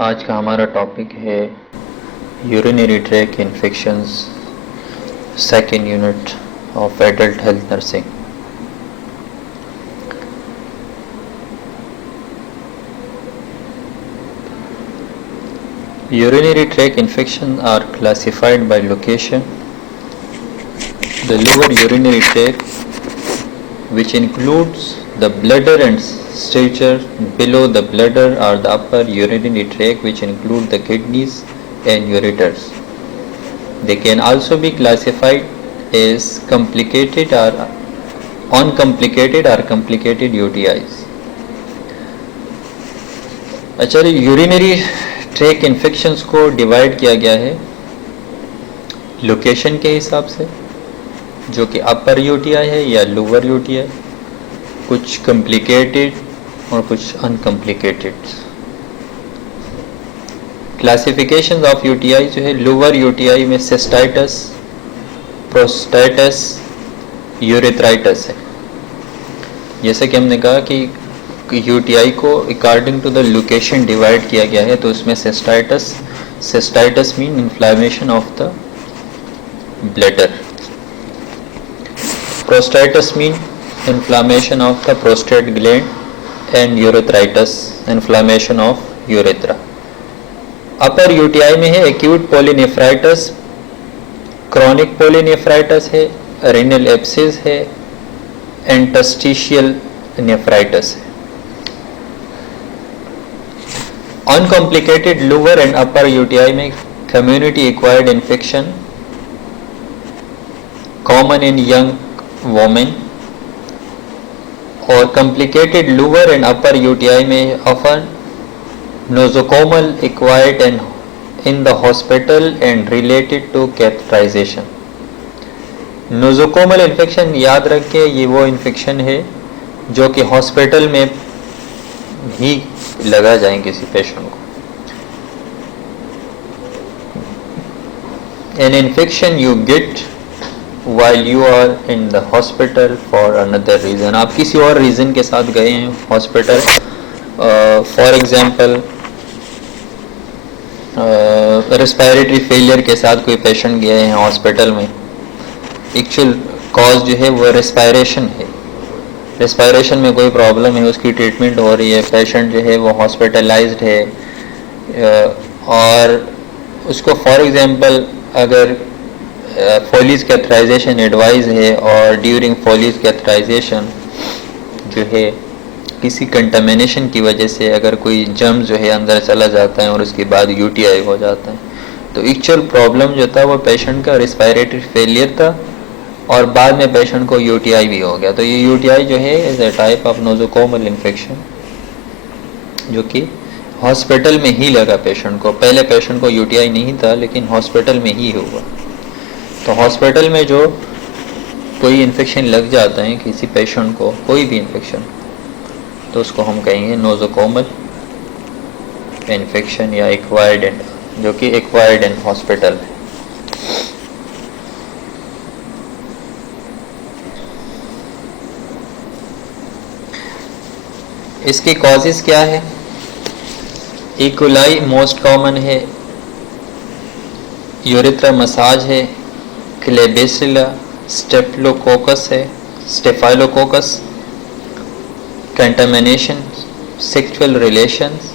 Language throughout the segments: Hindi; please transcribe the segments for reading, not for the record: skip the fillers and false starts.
आज का हमारा टॉपिक है urinary track infections, second unit of adult health nursing. Urinary tract infections are classified by location. The lower urinary tract, which includes the bladder and stature below the bladder, or the upper urinary tract, which include the kidneys and ureters. They can also be classified as complicated or uncomplicated or complicated UTIs. अच्छा, यूरिनरी ट्रैक इन्फेक्शंस को डिवाइड किया गया है लोकेशन के हिसाब से, जो कि अपर यूटीआई है या लोअर यूटीआई, कुछ कॉम्प्लिकेटेड और कुछ अनकॉम्प्लिकेटेड। क्लासिफिकेशन ऑफ यूटीआई जो है, लोअर यूटीआई में सिस्टाइटिस, प्रोस्टेटिस, यूरेथ्राइटिस है। जैसे कि हमने कहा कि यूटीआई को according to the location divide किया गया है, तो उसमें cystitis mean inflammation of the bladder, prostatitis mean inflammation of the prostate gland, and urethritis inflammation of urethra. Upper UTI में है एक्यूट पॉलीनेफ्राइटिस, क्रॉनिक पॉलीनेफ्राइटिस है, रीनल एब्सिस है, इंटरस्टिशियल नेफ्राइटिस है। Uncomplicated lower and upper UTI में community acquired infection, common in young women, और complicated lower and upper UTI में often nosocomial acquired and in the hospital and related to catheterisation. Nosocomial infection याद रखिए, ये वो इन्फेक्शन है जो कि हॉस्पिटल में ही लगा जाए किसी पेशेंट को। An infection you get while you are in the hospital for another reason, आप किसी और रीज़न के साथ गए हैं hospital, for example respiratory failure के साथ कोई पेशेंट गए हैं हॉस्पिटल में। एक्चुअल कॉज जो है वो रेस्पिरेशन है, रेस्पिरेशन में कोई प्रॉब्लम है, उसकी ट्रीटमेंट हो रही है, पेशेंट जो है वो हॉस्पिटलाइज्ड है, और उसको फॉर एग्जांपल अगर फोलिस कैथेटराइजेशन एडवाइज है, और ड्यूरिंग फोलिस कैथेटराइजेशन जो है किसी कंटामिनेशन की वजह से अगर कोई जर्म जो है अंदर चला जाता है और उसके बाद यूटीआई हो जाता है, तो एक्चुअल प्रॉब्लम जो था वो पेशेंट का रेस्पिरेटरी फेलियर था, और बाद में पेशेंट को यूटीआई भी हो गया। तो ये यूटीआई जो है is a type of nosocomial infection, जो कि हॉस्पिटल में ही लगा पेशेंट को। पहले पेशेंट को यूटीआई नहीं था, लेकिन हॉस्पिटल में ही हुआ। तो हॉस्पिटल में जो कोई इन्फेक्शन लग जाता है किसी पेशेंट को, कोई भी इन्फेक्शन, तो उसको हम कहेंगे नोजोकोमल इन्फेक्शन या एक्वायर्ड, जो कि एक्वायर्ड इन हॉस्पिटल है। इसके कॉजेस क्या है? इकोलाई मोस्ट कॉमन है, यूरेथ्रा मसाज है, क्लेबेसिला, स्टेफिलोकोकस है, staphylococcus, contamination, sexual relations,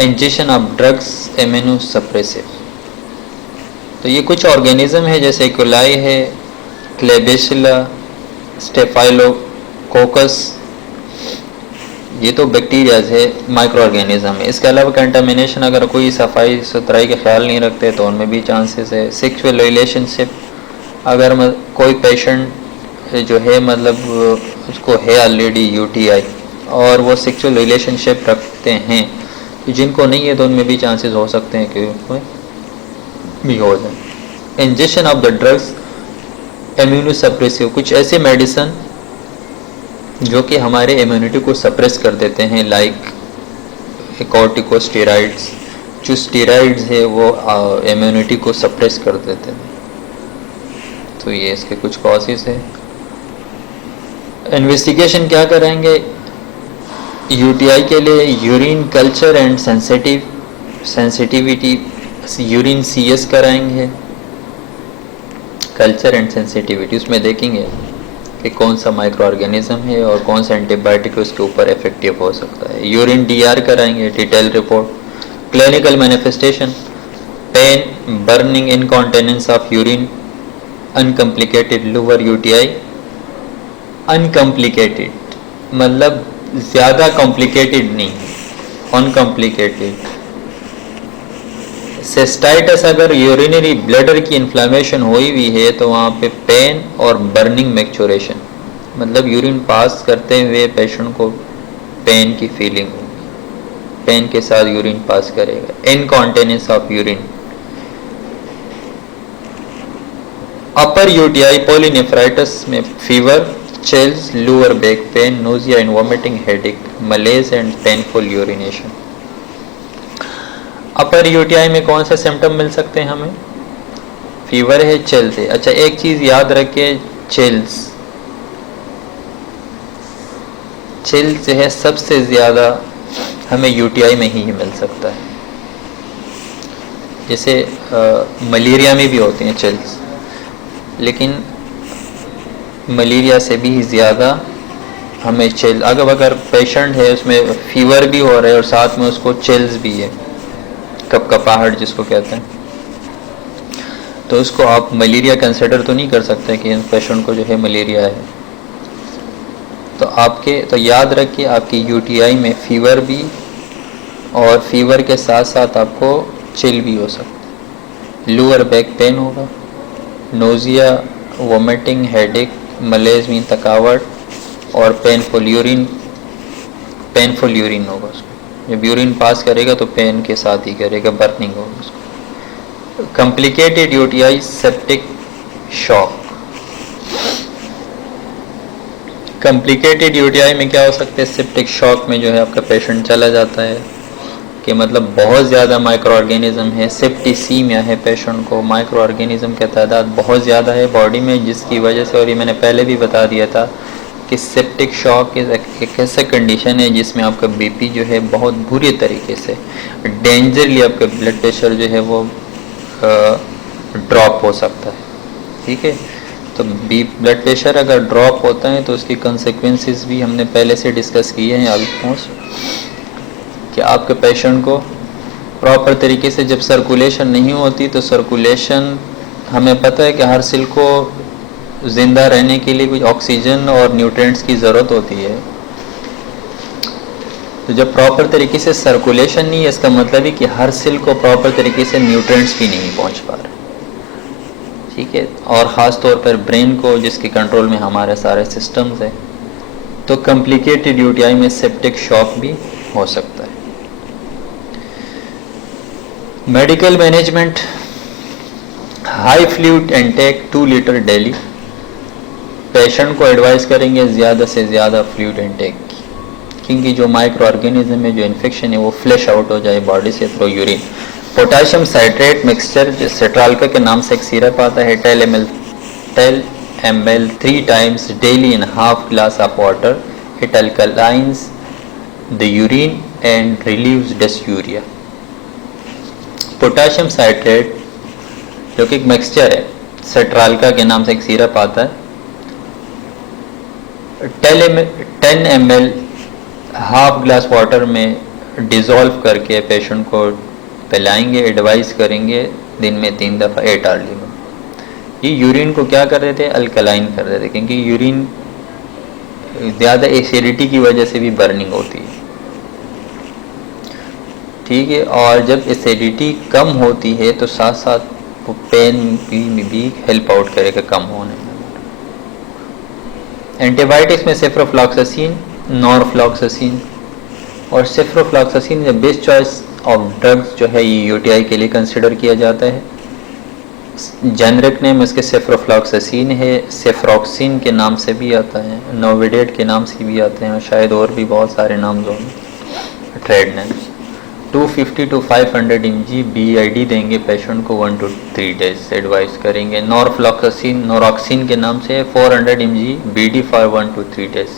injection of drugs, immuno suppressive. तो ये कुछ ऑर्गेनिज्म है, जैसे इकोलाई है, क्लेबेसिला, स्टेफाइलोकोकस, ये तो बैक्टीरियाज है, माइक्रो ऑर्गेनिज्म है। इसके अलावा कंटामिनेशन, अगर कोई सफाई सुथराई का ख्याल नहीं रखते तो उनमें भी चांसेस है। सेक्सुअल रिलेशनशिप, अगर कोई पेशेंट जो है मतलब उसको है ऑलरेडी यूटीआई और वो सेक्सुअल रिलेशनशिप रखते हैं, तो जिनको नहीं है तो उनमें भी चांसेस हो सकते हैं कि उनमें भी हो जाए। Injection of the drugs, immuno suppressive, कुछ ऐसे मेडिसिन जो कि हमारे इम्यूनिटी को सप्रेस कर देते हैं, लाइक कॉर्टिकोस्टेरॉइड्स। जो स्टेरॉइड्स है वो इम्यूनिटी को सप्रेस कर देते हैं। तो ये इसके कुछ कॉजेस है। इन्वेस्टिगेशन क्या करेंगे यूटीआई के लिए? Urine culture and sensitive sensitivity urine CS कराएंगे, कल्चर एंड सेंसिटिविटी, उसमें देखेंगे कि कौन सा माइक्रो ऑर्गेनिज्म है और कौन सा एंटीबायोटिक उसके ऊपर इफेक्टिव हो सकता है। यूरिन DR कराएंगे, detail report, clinical manifestation, pain, burning, incontinence of urine, uncomplicated lower UTI, uncomplicated मतलब ज़्यादा कॉम्प्लिकेटेड नहीं, अनकम्प्लिकेटेड। सिस्टाइटिस, अगर यूरिनरी ब्लैडर की इन्फ्लेमेशन हुई हुई है तो वहाँ पे पेन और बर्निंग मैक्चुरेशन, मतलब यूरिन पास करते हुए पेशेंट को पेन की फीलिंग होगी, पेन के साथ यूरिन पास करेगा। Incontinence of urine, upper UTI पॉलीनेफ्राइटिस में fever, chills, lower back pain, nausea and vomiting, headache, malaise and painful urination. Upper UTI में कौन से सिम्टम मिल सकते हैं हमें? फीवर है, चिल्स है। अच्छा, एक चीज़ याद रखिए, चिल्स जो है सबसे ज़्यादा हमें UTI में ही मिल सकता है। जैसे मलेरिया में भी होते हैं चिल्स, लेकिन मलेरिया से भी ज़्यादा हमें चिल, अगर पेशेंट है उसमें फीवर भी हो रहा है और साथ में उसको चिल्स भी है, कपकपाहट जिसको कहते हैं, तो उसको आप मलेरिया कंसिडर तो नहीं कर सकते कि पेशेंट को जो है मलेरिया है। तो याद रखिए आपकी UTI में फीवर भी और फीवर के साथ साथ आपको चिल भी हो सकता है। लोअर बैक पेन होगा, नोजिया, वोमिटिंग, हेडेक, मलेज मीन थकावट, और पेनफुल यूरिन होगा उसको। जब यूरिन पास करेगा तो पेन के साथ ही करेगा, बर्निंग होगा उसको। Complicated UTI, septic shock. Complicated UTI में क्या हो सकता है? सेप्टिक शॉक में जो है आपका पेशेंट चला जाता है कि मतलब बहुत ज़्यादा माइक्रो ऑर्गेनिज्म है, सेप्टिसीमिया है पेशेंट को, माइक्रो ऑर्गेनिज्म की तादाद बहुत ज़्यादा है बॉडी में, जिसकी वजह से, और ये मैंने पहले भी बता दिया था कि सेप्टिक शॉक एक ऐसा कंडीशन है जिसमें आपका BP जो है बहुत बुरी तरीके से, डेंजरली आपका ब्लड प्रेशर जो है वो ड्रॉप हो सकता है। ठीक है, तो ब्लड प्रेशर अगर ड्रॉप होता है तो उसकी कंसेक्वेंसेस भी हमने पहले से डिस्कस किए हैं ऑलमोस्ट, कि आपके पेशेंट को प्रॉपर तरीके से जब सर्कुलेशन नहीं होती, तो सर्कुलेशन, हमें पता है कि हर सेल को ज़िंदा रहने के लिए कुछ ऑक्सीजन और न्यूट्रिएंट्स की ज़रूरत होती है। तो जब प्रॉपर तरीके से सर्कुलेशन नहीं है, इसका मतलब है कि हर सेल को प्रॉपर तरीके से न्यूट्रिएंट्स भी नहीं पहुंच पा रहे। ठीक है, और ख़ास तौर पर ब्रेन को, जिसके कंट्रोल में हमारे सारे सिस्टम्स है। तो कॉम्प्लिकेटेड UTI में सेप्टिक शॉक भी हो सकता है। Medical management, high fluid intake 2 litre daily. Patient को एडवाइस करेंगे ज़्यादा से ज़्यादा फ्लूइड इनटेक की, क्योंकि जो माइक्रो ऑर्गेनिज्म है, जो इन्फेक्शन है, वो फ्लैश आउट हो जाए बॉडी से through urine. Potassium citrate mixture, सेट्राल्का के नाम से एक सिरप आता है, 10 ml 3 times daily in half glass of water. It alkalines the urine and relieves dysuria. Potassium citrate जो कि एक मिक्सचर है, सेट्राल्का के नाम से एक सिरप आता है, 10 ml हाफ ग्लास वाटर में डिज़ोल्व करके पेशेंट को पिलाएंगे, एडवाइस करेंगे दिन में 3 दफ़ा 8 आवर्ली में। ये यूरिन को क्या कर देते हैं? अल्कलाइन कर देते हैं, क्योंकि यूरिन ज़्यादा एसिडिटी की वजह से भी बर्निंग होती है। ठीक है, और जब एसिडिटी कम होती है तो साथ साथ वो पेन भी हेल्प आउट करेगा कम होने में। एंटीबायोटिक्स में सेफ्रोफ्लॉक्सासिन, नॉरफ्लॉक्सासिन, और ciprofloxacin the best choice of drugs जो है ये UTI के लिए कंसिडर किया जाता है। जेनरिक नेम इसके सेफ्रोफ्लॉक्सासिन है, सेफ्रॉक्सिन के नाम से भी आता है, नोविडेट के नाम से भी आते हैं, और शायद और भी बहुत सारे नाम जो हैं trade names. 250 to 500 mg BID देंगे पेशेंट को 1 to 3 days एडवाइस करेंगे। नॉरफ्लॉक्सासिन नोरॉक्सिन के नाम से 400 mg BD for 1 to 3 days।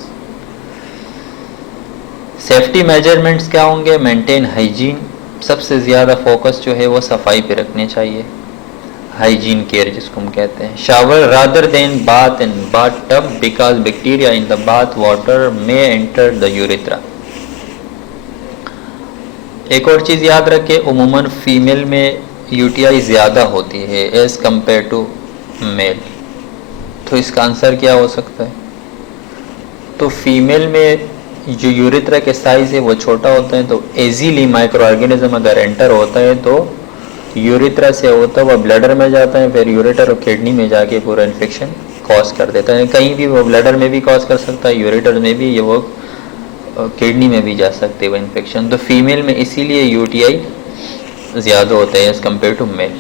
Safety measurements क्या होंगे? मेंटेन हाइजीन, सबसे ज़्यादा फोकस जो है वो सफाई पे रखने चाहिए, हाइजीन केयर जिसको हम कहते हैं। Shower rather than bath in bath tub because bacteria in the bath water may enter the urethra. एक और चीज़ याद रखें, उमूमन फीमेल में यूटीआई ज़्यादा होती है एज़ कम्पेयर टू मेल। तो इसका आंसर क्या हो सकता है? तो फीमेल में जो यूरेथ्रा के साइज़ है वो छोटा होता है, तो इजीली माइक्रो ऑर्गेनिज्म अगर एंटर होता है तो यूरेथ्रा से होता हुआ ब्लैडर में जाता है, फिर यूरेटर और किडनी में जाके पूरा इन्फेक्शन कॉज कर देता है। कहीं भी वो ब्लैडर में भी कॉज कर सकता है, यूरेटर में भी, ये वो किडनी में भी जा सकते हैं वो इन्फेक्शन। तो फीमेल में इसीलिए यूटीआई ज़्यादा होता है एज़ कम्पेयर टू मेल।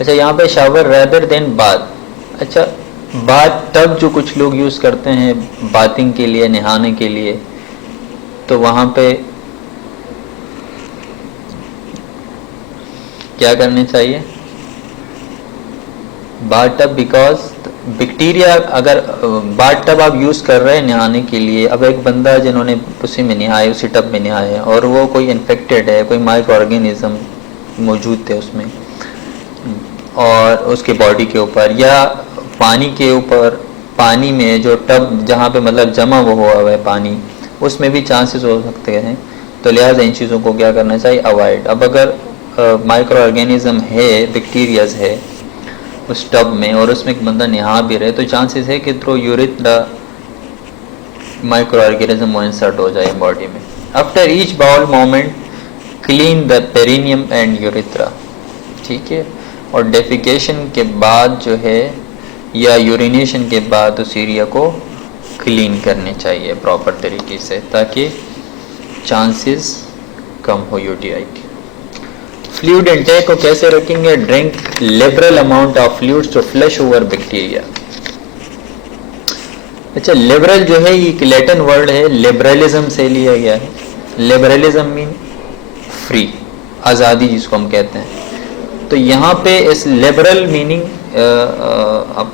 अच्छा, यहाँ पे शावर रैदर देन बाथ। अच्छा, बाथ टब जो कुछ लोग यूज़ करते हैं बाथिंग के लिए, नहाने के लिए, तो वहाँ पे क्या करनी चाहिए? बाथ टब, बिकॉज बैक्टीरिया, अगर बाथ टब आप यूज़ कर रहे हैं नहाने के लिए, अब एक बंदा जिन्होंने उसी में नहाए, उसी टब में नहाए, और वो कोई इन्फेक्टेड है, कोई माइक्रो ऑर्गेनिज्म मौजूद थे उसमें और उसके बॉडी के ऊपर या पानी के ऊपर, पानी में जो टब जहाँ पे मतलब जमा हुआ है पानी, उसमें भी चांसेस हो सकते हैं। तो लिहाजा इन चीज़ों को क्या करना चाहिए? अवॉइड। अब अगर माइक्रो ऑर्गेनिज्म है, बैक्टीरियाज है उस टब में और उसमें एक बंदा नहा भी रहे, तो चांसेस है कि थ्रू यूरेथ्रा माइक्रो ऑर्गेनिज्म वो इंसर्ट हो जाए बॉडी में। After each bowel movement clean the perineum and urethra, ठीक है। और डेफिकेशन के बाद जो है या यूरिनेशन के बाद उस एरिया को क्लीन करने चाहिए प्रॉपर तरीके से, ताकि चांसेस कम हो यूटीआई के। फ्लूइड इंटेक को कैसे रखेंगे? Drink liberal amount of fluids to flush over bacteria. अच्छा, लिबरल जो है ये एक लैटिन वर्ड है, लिबरलिज्म से लिया गया है। लिबरलिज्म मीन फ्री, आज़ादी जिसको हम कहते हैं। तो यहाँ पे इस लिबरल मीनिंग आप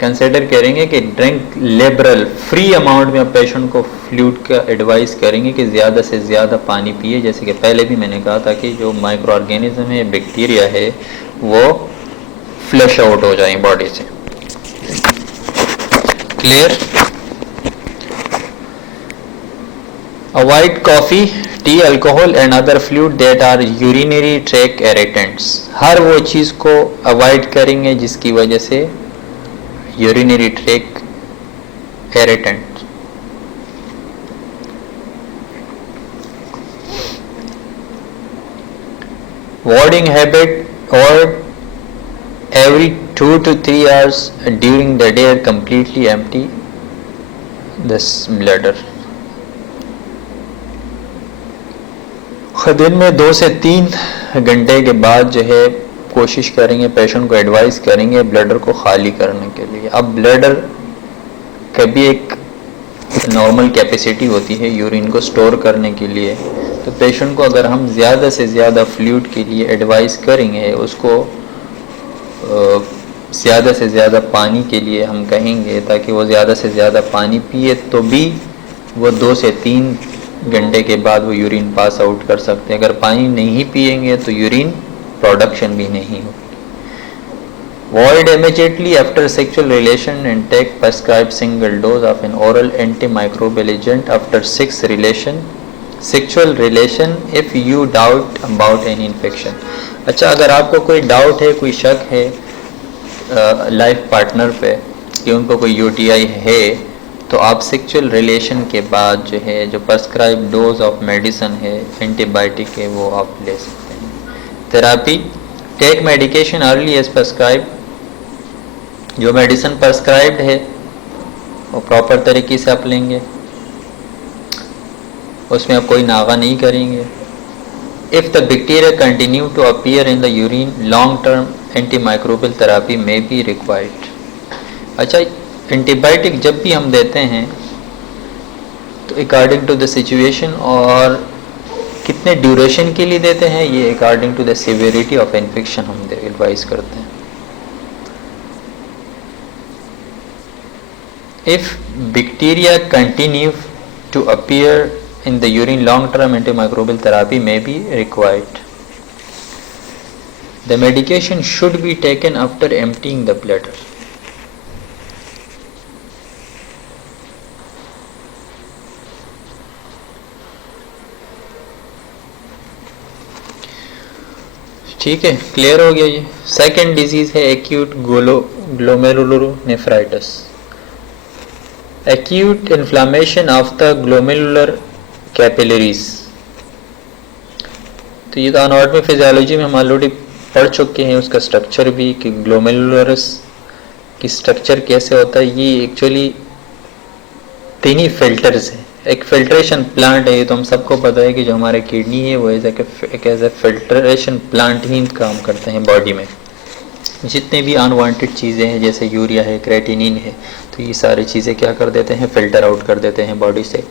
कंसिडर करेंगे कि ड्रिंक लिबरल, फ्री अमाउंट में आप पेशेंट को फ्लूइड का एडवाइस करेंगे कि ज़्यादा से ज़्यादा पानी पिए। जैसे कि पहले भी मैंने कहा था कि जो माइक्रो ऑर्गेनिज्म है, बैक्टीरिया है, वो फ्लश आउट हो जाए बॉडी से। Clear? Avoid coffee, tea, alcohol and other fluid that are urinary tract irritants. हर वो चीज़ को अवॉइड करेंगे जिसकी वजह से urinary tract irritant. Voiding habit और every 2 to 3 hours during the day completely empty this bladder। दिन में 2 से 3 घंटे के बाद जो है कोशिश करेंगे, पेशेंट को एडवाइस करेंगे ब्लैडर को खाली करने के लिए। अब ब्लैडर कभी एक नॉर्मल कैपेसिटी होती है यूरिन को स्टोर करने के लिए, तो पेशेंट को अगर हम ज़्यादा से ज़्यादा फ्लूइड के लिए एडवाइस करेंगे, उसको ज़्यादा से ज़्यादा पानी के लिए हम कहेंगे ताकि वो ज़्यादा से ज़्यादा पानी पिए, तो भी वो 2 से 3 घंटे के बाद वो यूरिन पास आउट कर सकते हैं। अगर पानी नहीं पिएंगे तो यूरिन प्रोडक्शन भी नहीं होगी। Void immediately after sexual relation and take prescribed single dose of an oral antimicrobial agent after sexual relation if you doubt about any infection। अच्छा, अगर आपको कोई डाउट है, कोई शक है लाइफ पार्टनर पे कि उनको कोई यूटीआई है, तो आप सेक्सुअल रिलेशन के बाद जो है जो प्रेस्क्राइब डोज ऑफ मेडिसिन है, एंटीबायोटिक है, वो आप ले सकते हैं। Therapy, take medication early as prescribe. जो मेडिसिन प्रेस्क्राइब्ड है वो प्रॉपर तरीके से आप लेंगे, उसमें आप कोई नागा नहीं करेंगे। If the bacteria continue to appear in the urine, long-term antimicrobial therapy may be required। अच्छा, एंटीबायोटिक जब भी हम देते हैं तो अकॉर्डिंग टू द सिचुएशन और कितने ड्यूरेशन के लिए देते हैं, ये according to the severity of infection हम एडवाइस करते हैं। If bacteria continue to appear in the urine, long-term antimicrobial therapy may be required. The medication should be taken after emptying the bladder. ठीक है, क्लियर हो गया ये। सेकेंड डिजीज है acute glomerulonephritis, acute inflammation of the glomerular capillaries. तो ये तो एनाटॉमी फिजियोलॉजी में हम ऑलरेडी पढ़ चुके हैं, उसका स्ट्रक्चर भी कि ग्लोमेरुलरस की स्ट्रक्चर कैसे होता है। ये एक्चुअली तीन ही फिल्टर्स हैं। एक फिल्ट्रेशन प्लांट है, ये तो हम सबको पता है कि जो हमारे किडनी है वो एज ए फिल्ट्रेशन प्लांट ही काम करते हैं बॉडी में। जितने भी अनवांटेड चीज़ें हैं जैसे यूरिया है, क्रेटिनिन है, तो ये सारी चीज़ें क्या कर देते हैं, फिल्टर आउट कर देते हैं बॉडी से।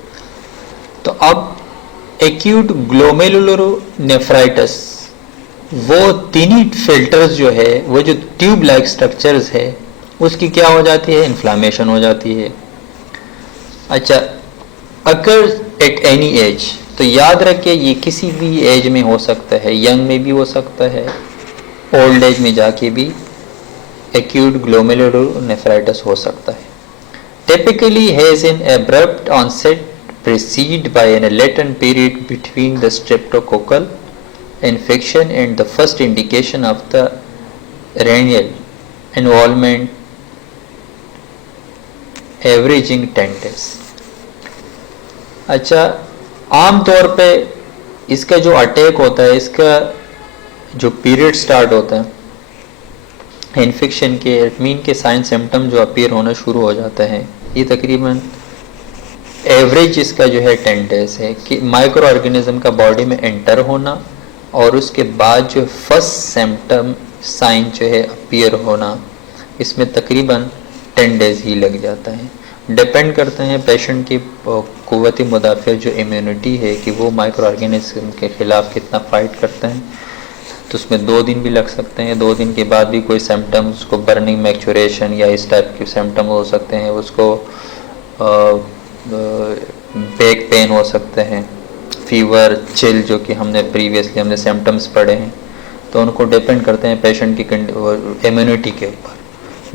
तो अब एक्यूट ग्लोमेरुलोनेफ्राइटिस, वो तीन ही फिल्टर्स जो है, वो जो ट्यूब लाइक स्ट्रक्चर्स है, उसकी क्या हो जाती है, इन्फ्लामेशन हो जाती है। अच्छा, अकर्स एट एनी एज, तो याद रखिए ये किसी भी एज में हो सकता है, यंग में भी हो सकता है, ओल्ड एज में जाके भी एक्यूट ग्लोमेरुलोनेफ्राइटिस हो सकता है। Typically has an abrupt onset preceded by an latent period between the streptococcal infection and the first indication of the renal involvement, averaging 10 days। अच्छा, आम तौर पे इसका जो अटैक होता है, इसका जो पीरियड स्टार्ट होता है इन्फेक्शन के, मीन के साइन सिम्टम जो अपीयर होना शुरू हो जाता है, ये तकरीबन एवरेज इसका जो है 10 डेज है कि माइक्रो ऑर्गेनिज्म का बॉडी में एंटर होना और उसके बाद जो फर्स्ट सिम्टम साइन जो है अपीयर होना, इसमें तकरीबन 10 डेज ही लग जाता है। डिपेंड करते हैं पेशेंट की क़ुव्वत मुदाफ़ा जो इम्यूनिटी है कि वो माइक्रो ऑर्गेनिज्म के ख़िलाफ़ कितना फ़ाइट करते हैं। तो उसमें 2 दिन भी लग सकते हैं, 2 दिन के बाद भी कोई सिम्टम्स को बर्निंग, मैक्चुरेशन या इस टाइप के सिम्टम हो सकते हैं, उसको बैक पेन हो सकते हैं, फीवर, चिल, जो कि हमने सिम्टम्स पढ़े हैं। तो उनको डिपेंड करते हैं पेशेंट की इम्यूनिटी के ऊपर।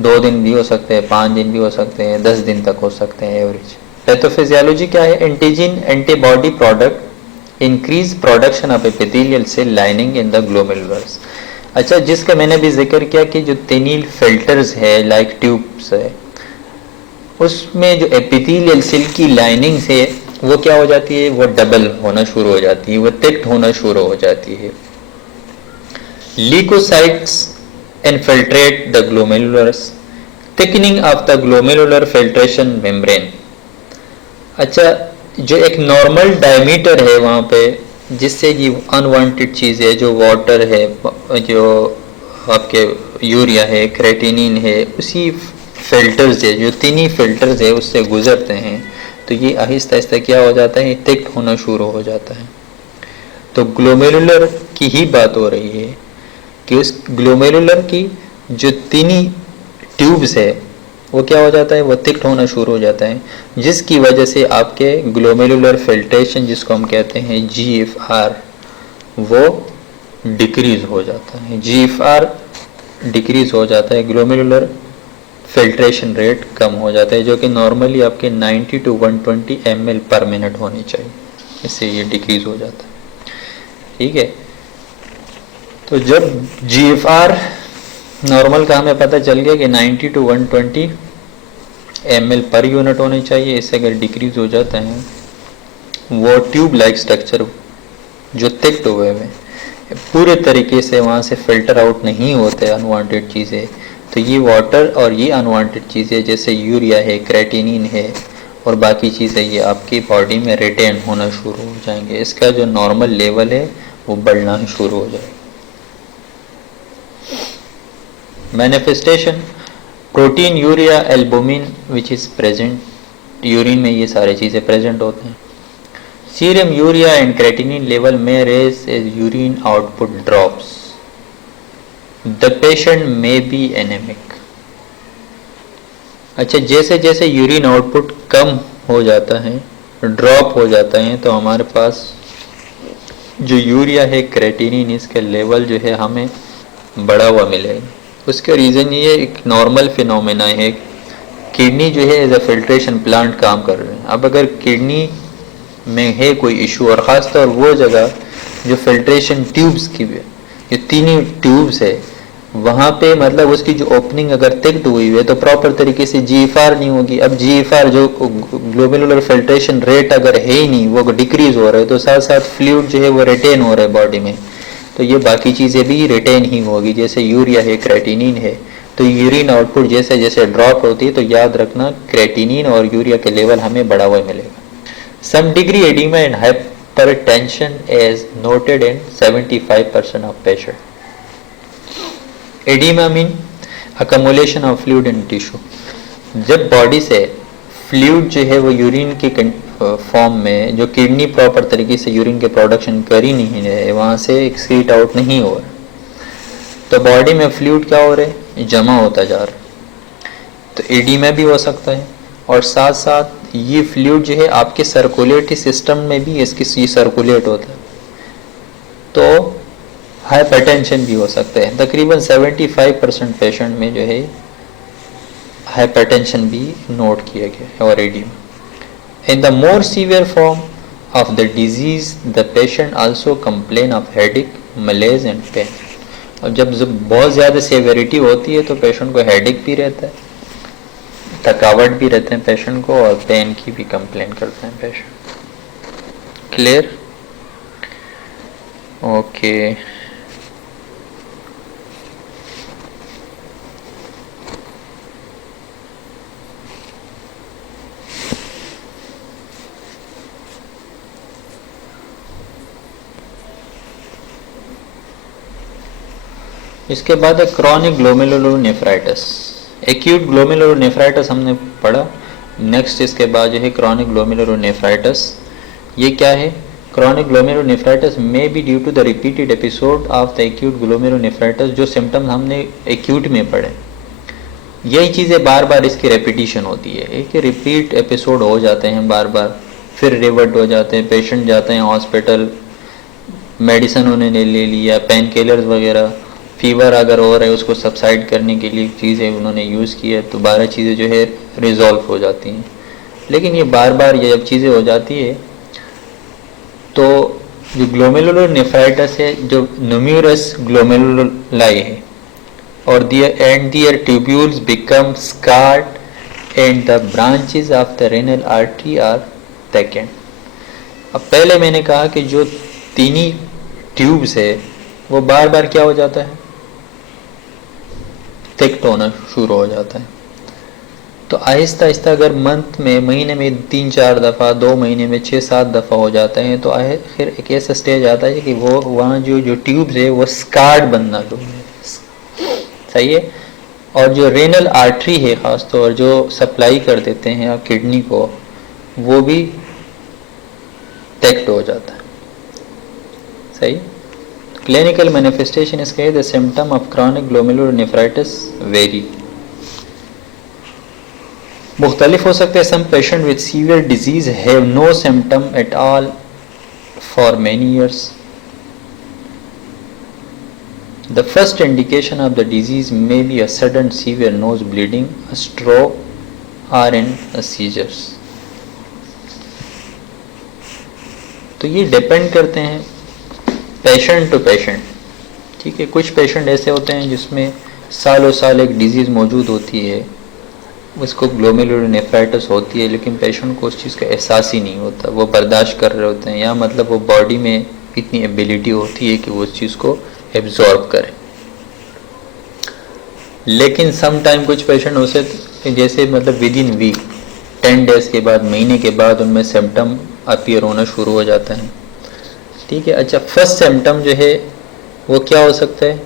2 दिन भी हो सकते हैं, 5 दिन भी हो सकते हैं, 10 दिन तक हो सकते हैं एवरेज। पैथोफिजियोलॉजी क्या है, antigen antibody product increase production of epithelial cell lining in the glomeruli. अच्छा, जिसका मैंने भी जिक्र किया कि जो तिनील फिल्टर्स है, लाइक ट्यूब्स है, उसमें जो एपिथेलियल सेल की लाइनिंग से वो क्या हो जाती है, वो डबल होना शुरू हो जाती है, वो थिक होना शुरू हो जाती है। Leukocytes infiltrate the glomeruli, thickening of the glomerular filtration membrane. अच्छा, जो एक नॉर्मल डायमीटर है वहाँ पे, जिससे ये अनवांटेड चीज़ें जो वाटर है, जो आपके यूरिया है, क्रेटिनिन है, उसी फिल्टर्स है, जो तीन ही फिल्टर्स है, उससे गुजरते हैं, तो ये आहिस्ता आहिस्ता क्या हो जाता है, थिक होना शुरू हो जाता है। तो ग्लोमेरुलर की ही बात हो रही है कि उस ग्लोमेरुलर की जो तीन ही ट्यूब्स है वो क्या हो जाता है, वो थिक होना शुरू हो जाता है, जिसकी वजह से आपके ग्लोमेरुलर फिल्ट्रेशन, जिसको हम कहते हैं GFR, वो डिक्रीज हो जाता है। GFR डिक्रीज हो जाता है, ग्लोमेरुलर फिल्ट्रेशन रेट कम हो जाता है, जो कि नॉर्मली आपके 90 to 120 ml पर मिनट होनी चाहिए, इससे ये डिक्रीज हो जाता है। ठीक है, तो जब GFR नॉर्मल का हमें पता चल गया कि 90 to 120 ml पर यूनिट होनी चाहिए, इससे अगर डिक्रीज हो जाता है, वो ट्यूब लाइक स्ट्रक्चर जो थिक हुए हुए पूरे तरीके से वहाँ से फिल्टर आउट नहीं होते अनवांटेड चीज़ें, तो ये वाटर और ये अनवांटेड चीज़ें जैसे यूरिया है, क्रेटिनिन है और बाकी चीज़ें, ये आपकी बॉडी में रिटेन होना शुरू हो जाएंगे। इसका जो नॉर्मल लेवल है वो बढ़ना शुरू हो जाएगा। Manifestation, protein, urea, albumin which is present, urine में ये सारी चीज़ें प्रेजेंट होते हैं। Serum urea and creatinine level में rise as urine output drops, the patient में बी एनेमिक। अच्छा, जैसे जैसे यूरिन आउटपुट कम हो जाता है ड्रॉप हो जाता है तो हमारे पास जो यूरिया है, क्रेटिनिन, इसके लेवल जो है हमें बढ़ा हुआ मिलेगा। उसका रीज़न ये एक नॉर्मल फिनोमेना है, किडनी जो है एज अ फिल्ट्रेशन प्लांट काम कर रहे हैं। अब अगर किडनी में है कोई इशू, और ख़ासतौर वो जगह जो फिल्ट्रेशन ट्यूब्स की जो तीनों ट्यूब्स है वहाँ पे मतलब उसकी जो ओपनिंग अगर थिक्ड हुई है तो प्रॉपर तरीके से जीएफआर नहीं होगी। अब जीएफआर जो ग्लोमेरुलर फिल्ट्रेशन रेट अगर है ही नहीं, वो डिक्रीज हो रहा है, तो साथ साथ फ्लूइड जो है वो रिटेन हो रहा है बॉडी में, तो ये बाकी चीज़ें भी रिटेन ही होगी। जैसे यूरिया है, क्रेटिनिन है, तो यूरिन आउटपुट जैसे जैसे ड्रॉप होती है तो याद रखना क्रेटिनिन और यूरिया के लेवल हमें बढ़ा हुआ मिलेगा। Some degree oedema and hypertension is noted in 75% of patient. Oedema mean accumulation of fluid in tissue. जब बॉडी से फ्लूइड जो है वो यूरिन के फॉर्म में, जो किडनी प्रॉपर तरीके से यूरिन के प्रोडक्शन कर ही नहीं रहे, वहाँ से एक्सक्रीट आउट नहीं हो रहा, तो बॉडी में फ्लूइड क्या हो रहा है, जमा होता जा रहा है, तो एडिमा भी हो सकता है। और साथ साथ ये फ्लूइड जो है आपके सर्कुलेटरी सिस्टम में भी इसकी सर्कुलेट होता है, तो हाइपरटेंशन भी हो सकता है। तकरीबन 75% पेशेंट में जो है हाइपरटेंशन भी नोट किया गया है और oedema. In the more severe form of the disease the patient also complain of headache, malaise and pain. और जब बहुत ज़्यादा सेवेरिटी होती है तो पेशेंट को हेडेक भी रहता है, थकावट भी रहते हैं पेशेंट को, और पेन की भी कंप्लेन करते हैं पेशेंट। क्लियर? ओके। इसके बाद है क्रॉनिक ग्लोमेरुलोनेफ्राइटिस। एक्यूट ग्लोमेरुलोनेफ्राइटिस हमने पढ़ा। नेक्स्ट इसके बाद जो है क्रॉनिक ग्लोमेरुलोनेफ्राइटिस। ये क्या है? Chronic glomerulonephritis may be due to the repeated episode of the acute glomerulonephritis. जो सिम्टम्स हमने एक्यूट में पढ़े, यही चीज़ें बार बार इसकी रेपिटिशन होती है, एक रिपीट एपिसोड हो जाते हैं बार बार, फिर रिवर्ट हो जाते हैं, पेशेंट जाते हैं हॉस्पिटल, मेडिसिन उन्होंने ले लिया, पेन किलर्स वगैरह, फीवर अगर हो रहा है उसको सबसाइड करने के लिए चीज़ें उन्होंने यूज़ की है, तो 12 चीज़ें जो है रिजॉल्व हो जाती हैं। लेकिन ये बार बार ये जब चीज़ें हो जाती है तो जो ग्लोमेरुलोनेफ्राइटिस है, जो न्यूमेरस ग्लोमेरुलाई है, और their tubules become scarred and the branches of the renal artery are thickened. अब पहले मैंने कहा कि जो तीनी ट्यूब्स है वो बार बार क्या हो जाता है, थिक होना शुरू हो जाता है। तो आहिस्ता आहिस्ता अगर मंथ में, महीने में 3-4 दफ़ा, 2 महीने में 6-7 दफ़ा हो जाता है, तो आखिर एक ऐसा स्टेज आता है कि वो वहाँ जो ट्यूब्स है वो स्कार्ड बनना शुरू है। सही है। और जो रेनल आर्टरी है ख़ासतौर जो सप्लाई कर देते हैं किडनी को, वो भी टेक्ट हो जाता है। सही। क्लिनिकल मैनिफेस्टेशन इसके the symptom of chronic glomerulonephritis vary, मुख्तलिफ हो सकते हैं। Some patient with severe disease have no symptom at all for many years. The first indication of the disease may be a sudden severe nose bleeding, a stroke, or in a seizures. तो ये डिपेंड करते हैं पेशेंट टू पेशेंट। ठीक है, कुछ पेशेंट ऐसे होते हैं जिसमें सालों साल एक डिजीज़ मौजूद होती है, उसको ग्लोमेरुलोनेफ्राइटिस होती है, लेकिन पेशेंट को उस चीज़ का एहसास ही नहीं होता, वो बर्दाश्त कर रहे होते हैं, या मतलब वो बॉडी में इतनी एबिलिटी होती है कि वो उस चीज़ को एब्जॉर्ब करें। लेकिन सम टाइम कुछ पेशेंट उसे जैसे मतलब विद इन वीक, 10 डेज़ के बाद, महीने के बाद उनमें सिम्टम अपीयर होना शुरू हो जाता है। ठीक है। अच्छा, फर्स्ट सिम्टम जो है वो क्या हो सकता है?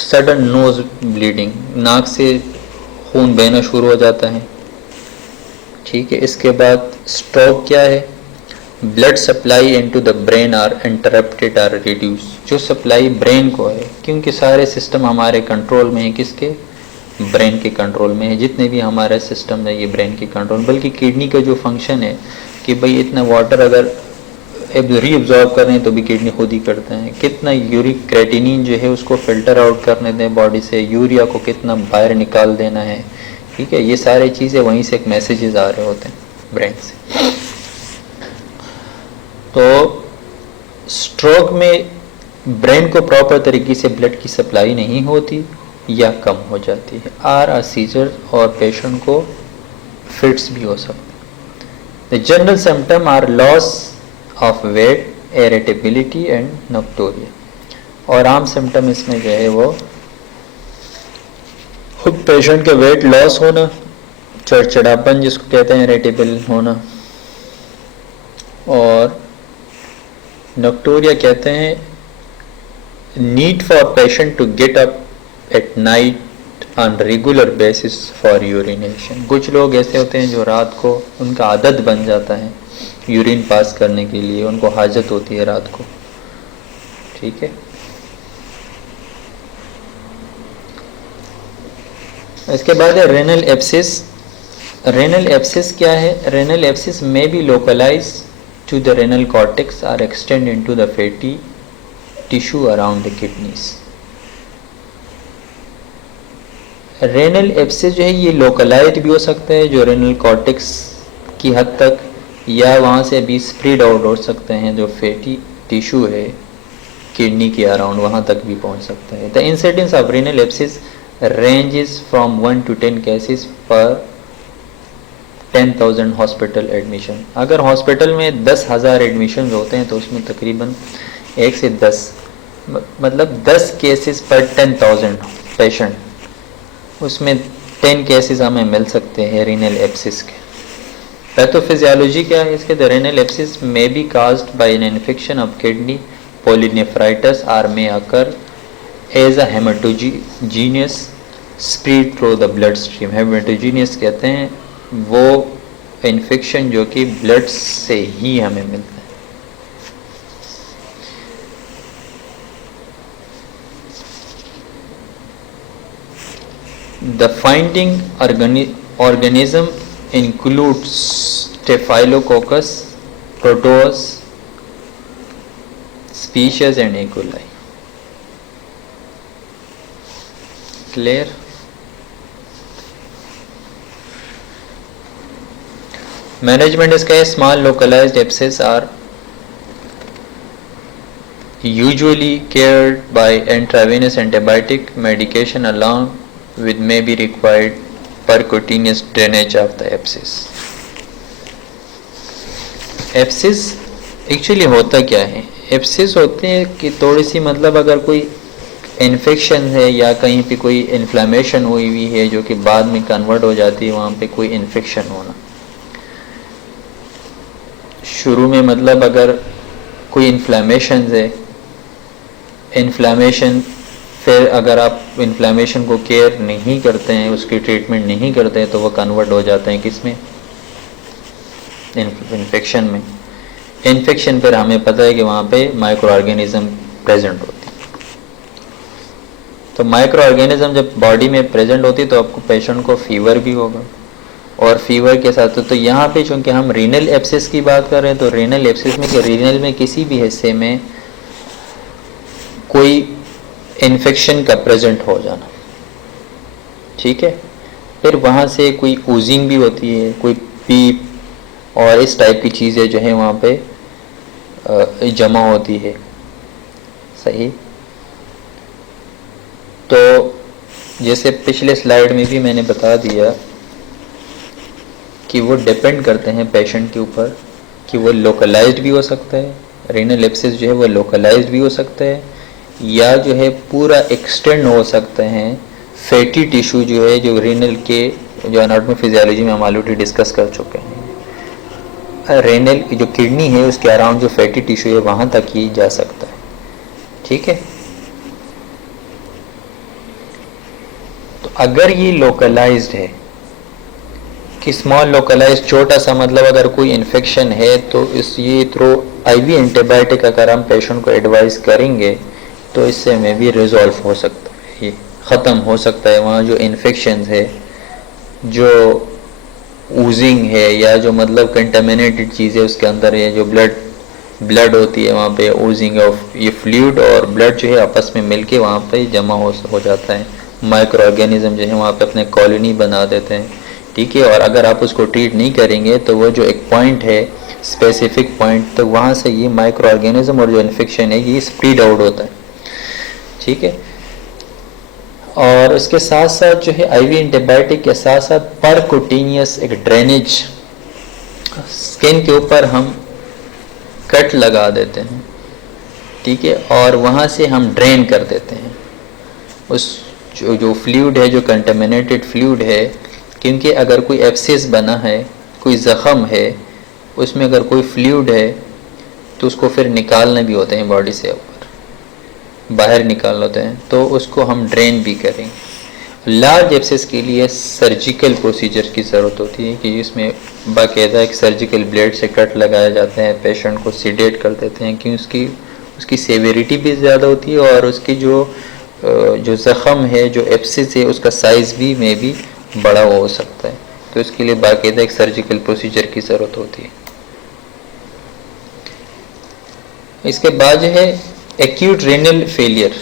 सडन नोज ब्लीडिंग, नाक से खून बहना शुरू हो जाता है। ठीक है। इसके बाद स्ट्रोक क्या है? Blood supply into the brain are interrupted or reduce. जो सप्लाई ब्रेन को है, क्योंकि सारे सिस्टम हमारे कंट्रोल में है, किसके? ब्रेन के कंट्रोल में है। जितने भी हमारे सिस्टम है ये ब्रेन के कंट्रोल, बल्कि किडनी का जो फंक्शन है कि भाई इतना वाटर अगर रीअब्जॉर्ब कर रहे हैं तो भी किडनी खुद ही करते हैं। कितना यूरिक क्रेटिनिन जो है उसको फिल्टर आउट करने दें बॉडी से, यूरिया को कितना बाहर निकाल देना है, ठीक है। ये सारी चीज़ें वहीं से एक मैसेजेस आ रहे होते हैं ब्रेन से। तो स्ट्रोक में ब्रेन को प्रॉपर तरीके से ब्लड की सप्लाई नहीं होती या कम हो जाती है। आर सीजर और पेशेंट को फिट्स भी हो सकते हैं। The general symptom are loss of weight, irritability and nocturia. और आम सिम्टम इसमें जो है वो पेशेंट का वेट लॉस होना, चिड़चिड़ापन जिसको कहते हैं, इरिटेबल होना, और नॉक्टोरिया कहते हैं need for patient to get up at night on regular basis for urination. कुछ लोग ऐसे होते हैं जो रात को उनका आदत बन जाता है यूरिन पास करने के लिए, उनको हाजत होती है रात को, ठीक है। इसके बाद है रेनल एब्सिस। रेनल एब्सिस क्या है? रेनल एब्सिस में be localised to the renal cortex और extend into the fatty tissue around the kidneys. Renal abscess जो है ये लोकलाइज भी हो सकता है, जो रेनल कॉर्टेक्स की हद तक, या वहाँ से भी स्प्रेड आउट हो सकते हैं जो फैटी टिश्यू है किडनी के अराउंड, वहाँ तक भी पहुँच सकता है। The incidence of renal abscess ranges from 1 to 10 cases per 10,000 hospital admission. अगर हॉस्पिटल में 10,000 एडमिशन होते हैं तो उसमें तकरीबन 1 से 10 मतलब 10 केसेस पर 10,000 पेशेंट, उसमें 10 केसेस हमें मिल सकते हैं रेनल एब्सिस के। पैथोफिजियोलॉजी क्या है इसके? The renal abscess may be caused by an infection of kidney, pyelonephritis और may occur as a haematogenous spread through the blood stream. Haematogenous कहते हैं वो इन्फेक्शन जो कि ब्लड से ही हमें मिलता है। The finding organism includes staphylococcus, proteus species and E coli. Clear? Management इसका है small localised abscess are usually cured by intravenous antibiotic medication along with may be required percutaneous drainage of the abscess. Abscess actually होता क्या है? एब्सेस होते हैं कि थोड़ी सी मतलब अगर कोई इन्फेक्शन है या कहीं पे कोई इन्फ्लेमेशन हुई है जो कि बाद में कन्वर्ट हो जाती है, वहाँ पे कोई इन्फेक्शन होना। शुरू में मतलब अगर कोई इन्फ्लेमेशन है, इन्फ्लेमेशन, फिर अगर आप इन्फ्लेमेशन को केयर नहीं करते हैं, उसकी ट्रीटमेंट नहीं करते हैं, तो वो कन्वर्ट हो जाते हैं किसमें? इन्फेक्शन में। इन्फेक्शन पर हमें पता है कि वहाँ पे माइक्रो ऑर्गेनिज्म प्रेजेंट होती है। तो माइक्रो ऑर्गेनिज्म जब बॉडी में प्रेजेंट होती है तो आपको पेशेंट को फीवर भी होगा, और फीवर के साथ तो यहाँ पे चूँकि हम रीनल एब्सिस की बात कर रहे हैं तो रीनल एब्सिस में कि रीनल में किसी भी हिस्से में कोई इन्फेक्शन का प्रेजेंट हो जाना, ठीक है। फिर वहाँ से कोई ओजिंग भी होती है, कोई पीप और इस टाइप की चीज़ें जो है वहाँ पे जमा होती है, सही। तो जैसे पिछले स्लाइड में भी मैंने बता दिया कि वो डिपेंड करते हैं पेशेंट के ऊपर कि वो लोकलाइज्ड भी हो सकता है, रेनल एब्सिस जो है वो लोकलाइज्ड भी हो सकता है, या जो है पूरा एक्सटेंड हो सकते हैं। फैटी टिश्यू जो है, जो रेनल के जो एनाटॉमी फिजियोलॉजी में हम ऑलरेडी डिस्कस कर चुके हैं, रेनल जो किडनी है उसके अराउंड जो फैटी टिश्यू है वहाँ तक ही जा सकता है, ठीक है। तो अगर ये लोकलाइज्ड है कि स्मॉल लोकलाइज्ड छोटा सा मतलब अगर कोई इन्फेक्शन है तो इस ये थ्रू आईवी एंटीबायोटिक अगर हम पेशेंट को एडवाइस करेंगे तो इससे में भी रिजॉल्व हो सकता है ये ख़त्म हो सकता है। वहाँ जो इन्फेक्शन है, जो ऊजिंग है, या जो मतलब कंटेमिनेटेड चीज़ें उसके अंदर है, जो ब्लड होती है वहाँ पे ऊजिंग ऑफ ये फ्लूइड और ब्लड जो है आपस में मिलके वहाँ पे जमा हो जाता है। माइक्रो ऑर्गेनिज्म जो है वहाँ पे अपने कॉलोनी बना देते हैं, ठीक है। और अगर आप उसको ट्रीट नहीं करेंगे तो वो जो एक पॉइंट है, स्पेसिफिक पॉइंट, तो वहाँ से ये माइक्रो ऑर्गेनिज्म और जो इन्फेक्शन है ये स्प्रेड आउट होता है, ठीक है। और उसके साथ साथ जो है आईवी एंटीबायोटिक के साथ साथ परकुटेनियस एक ड्रेनेज, स्किन के ऊपर हम कट लगा देते हैं, ठीक है, और वहाँ से हम ड्रेन कर देते हैं उस जो फ्लूइड है, जो कंटेमिनेटेड फ्लूइड है। क्योंकि अगर कोई एब्सेस बना है, कोई ज़ख़म है, उसमें अगर कोई फ्लूइड है तो उसको फिर निकालना भी होते हैं, बॉडी से ऊपर बाहर निकाल होते हैं, तो उसको हम ड्रेन भी करेंगे। लार्ज एब्सेस के लिए सर्जिकल प्रोसीजर की ज़रूरत होती है कि इसमें बाकायदा एक सर्जिकल ब्लेड से कट लगाया जाता है, पेशेंट को सीडेट कर देते हैं कि उसकी सेवेरिटी भी ज़्यादा होती है और उसकी जो ज़ख़म है, जो एब्सेस है, उसका साइज़ भी में भी बड़ा हो सकता है। तो इसके लिए बाकायदा एक सर्जिकल प्रोसीजर की ज़रूरत होती है। इसके बाद जो है एक्यूट रेनल फेलियर।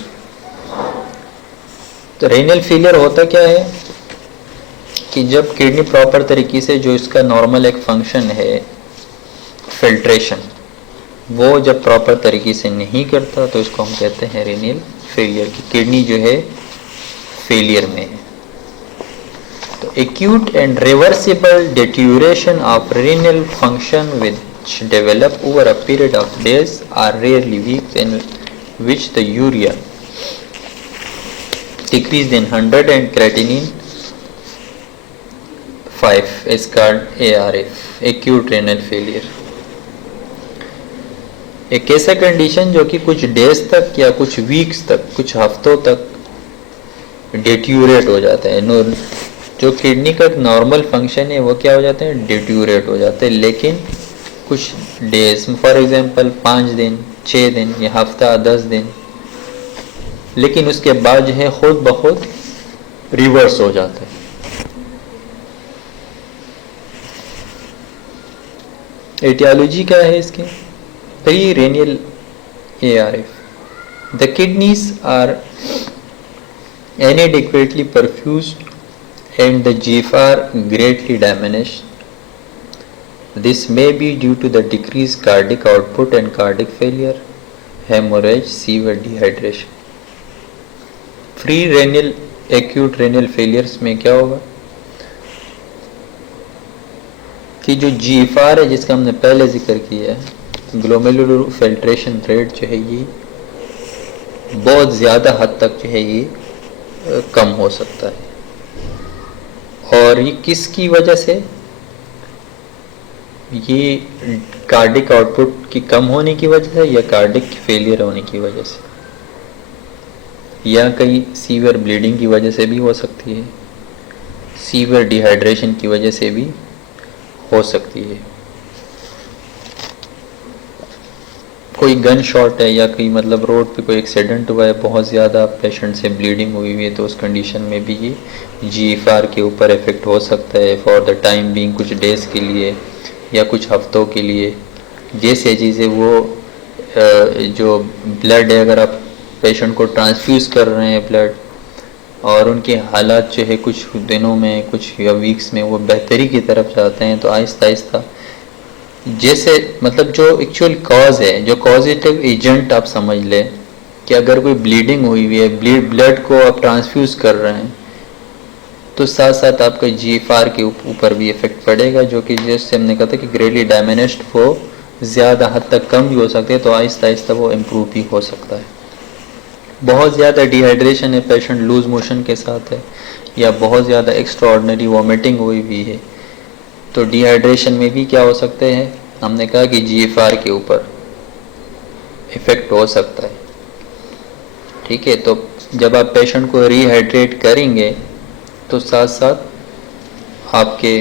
तो रेनल फेलियर होता क्या है कि जब किडनी प्रॉपर तरीके से, जो इसका नॉर्मल एक फंक्शन है फिल्ट्रेशन, वो जब प्रॉपर तरीके से नहीं करता तो इसको हम कहते हैं रेनल फेलियर, की किडनी जो है फेलियर में है। तो acute and reversible deterioration of renal function which develop over a period of days or rarely weeks, in which the urea decreased in 100 and creatinine 5 is called ARF, acute renal failure। एक ऐसा कंडीशन जो कि कुछ डेज तक या कुछ वीक्स तक, कुछ हफ्तों तक डिटेरियोरेट हो जाता है। जो किडनी का नॉर्मल फंक्शन है वो क्या हो जाता है, डिटेरियोरेट हो जाता है, लेकिन कुछ डेज, फॉर एग्जांपल 5 दिन, 6 दिन या हफ्ता 10 दिन, लेकिन उसके बाद जो है खुद ब खुद रिवर्स हो जाता है। एटियोलॉजी क्या है इसके, prerenal ARF, the kidneys are inadequately perfused and the GFR greatly diminished. This may be due to the decreased cardiac output and cardiac failure, hemorrhage, severe dehydration. Free renal acute renal failures में क्या होगा कि जो GFR है, जिसका हमने पहले जिक्र किया है, ग्लोमेरुलर फिल्ट्रेशन रेट जो है ये बहुत ज़्यादा हद तक जो है ये कम हो सकता है। और ये किसकी वजह से, ये कार्डिक आउटपुट की कम होने की वजह से, या कार्डिक फेलियर होने की वजह से, या कहीं सीवियर ब्लीडिंग की वजह से भी हो सकती है, सीवियर डिहाइड्रेशन की वजह से भी हो सकती है। कोई गन शॉट है या कोई मतलब रोड पे कोई एक्सीडेंट हुआ है, बहुत ज़्यादा पेशेंट से ब्लीडिंग हुई हुई है, तो उस कंडीशन में भी ये GFR के ऊपर इफ़ेक्ट हो सकता है फॉर द टाइम बीइंग, कुछ डेज़ के लिए या कुछ हफ्तों के लिए। जैसे चीज़ें वो जो ब्लड है, अगर आप पेशेंट को ट्रांसफ्यूज़ कर रहे हैं ब्लड, और उनके हालात जो है कुछ दिनों में, कुछ या वीक्स में वो बेहतरी की तरफ जाते हैं, तो आहिस्ता आहिस्ता जैसे मतलब जो एक्चुअल कॉज है, जो कॉजेटिव एजेंट आप समझ लें कि अगर कोई ब्लीडिंग हुई हुई है, ब्लड को आप ट्रांसफ्यूज़ कर रहे हैं, तो साथ साथ आपका GFR के ऊपर भी इफेक्ट पड़ेगा, जो कि जैसे हमने कहा था कि ग्रेटली डैमेज्ड वो ज़्यादा हद तक कम भी हो सकते हैं, तो आहिस्ता आहिस्ता वो इम्प्रूव भी हो सकता है। बहुत ज़्यादा डिहाइड्रेशन है, पेशेंट लूज मोशन के साथ है, या बहुत ज़्यादा एक्स्ट्रा ऑर्डिनरी वॉमिटिंग हुई हुई है, तो डिहाइड्रेशन में भी क्या हो सकते हैं, हमने कहा कि GFR के ऊपर इफ़ेक्ट हो सकता है, ठीक है। तो जब आप पेशेंट को रिहाइड्रेट करेंगे तो साथ साथ आपके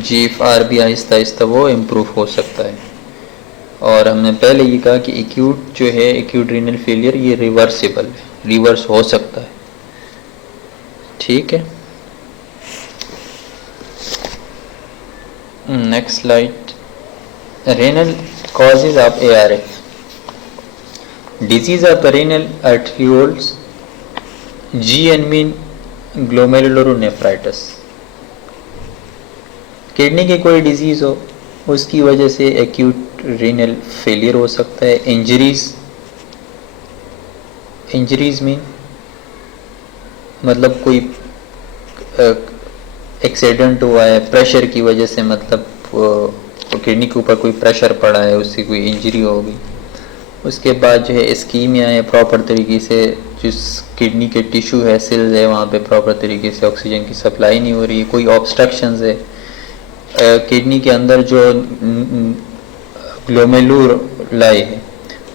GFR भी आहिस्ता आहिस्ता वो इम्प्रूव हो सकता है। और हमने पहले ये कहा कि एक्यूट जो है, एक्यूट रीनल फेलियर, ये रिवर्सिबल है, रिवर्स हो सकता है। ठीक है, next slide. Renal causes of ARF, disease of renal arterioles, जी एनमीन ग्लोमेरुलोनेफ्राइटिस। किडनी की कोई डिजीज़ हो, उसकी वजह से एक्यूट रीनल फेलियर हो सकता है। इंजरीज मीन मतलब कोई एक्सीडेंट हुआ है प्रेशर की वजह से, मतलब किडनी के ऊपर कोई प्रेशर पड़ा है, उससे कोई इंजरी होगी। उसके बाद जो है इस्कीमिया है, प्रॉपर तरीके से जिस किडनी के टिश्यू है, सेल्स है, वहाँ पे प्रॉपर तरीके से ऑक्सीजन की सप्लाई नहीं हो रही है। कोई ऑब्स्ट्रक्शंस है किडनी के अंदर, जो ग्लोमेरुलाई है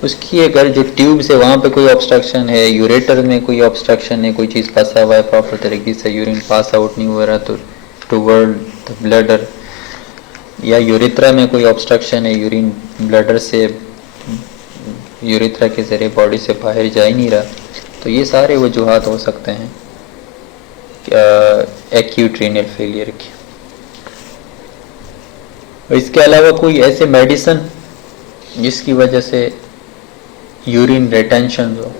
उसकी अगर जो ट्यूब्स है वहाँ पे कोई ऑब्स्ट्रक्शन है, यूरेटर में कोई ऑब्स्ट्रक्शन है, कोई चीज़ फंसा हुआ है, प्रॉपर तरीके से यूरिन पास आउट नहीं हो रहा, तो टूवर्ड द ब्लडर, या यूरिथ्रा में कोई ऑब्स्ट्रक्शन है, यूरिन ब्लडर से यूरिथ्रा के ज़रिए बॉडी से बाहर जा ही नहीं रहा, तो ये सारे वजूहात हो सकते हैं एक्यूट रीनल फेलियर की। इसके अलावा कोई ऐसे मेडिसिन जिसकी वजह से यूरिन रिटेंशन हो।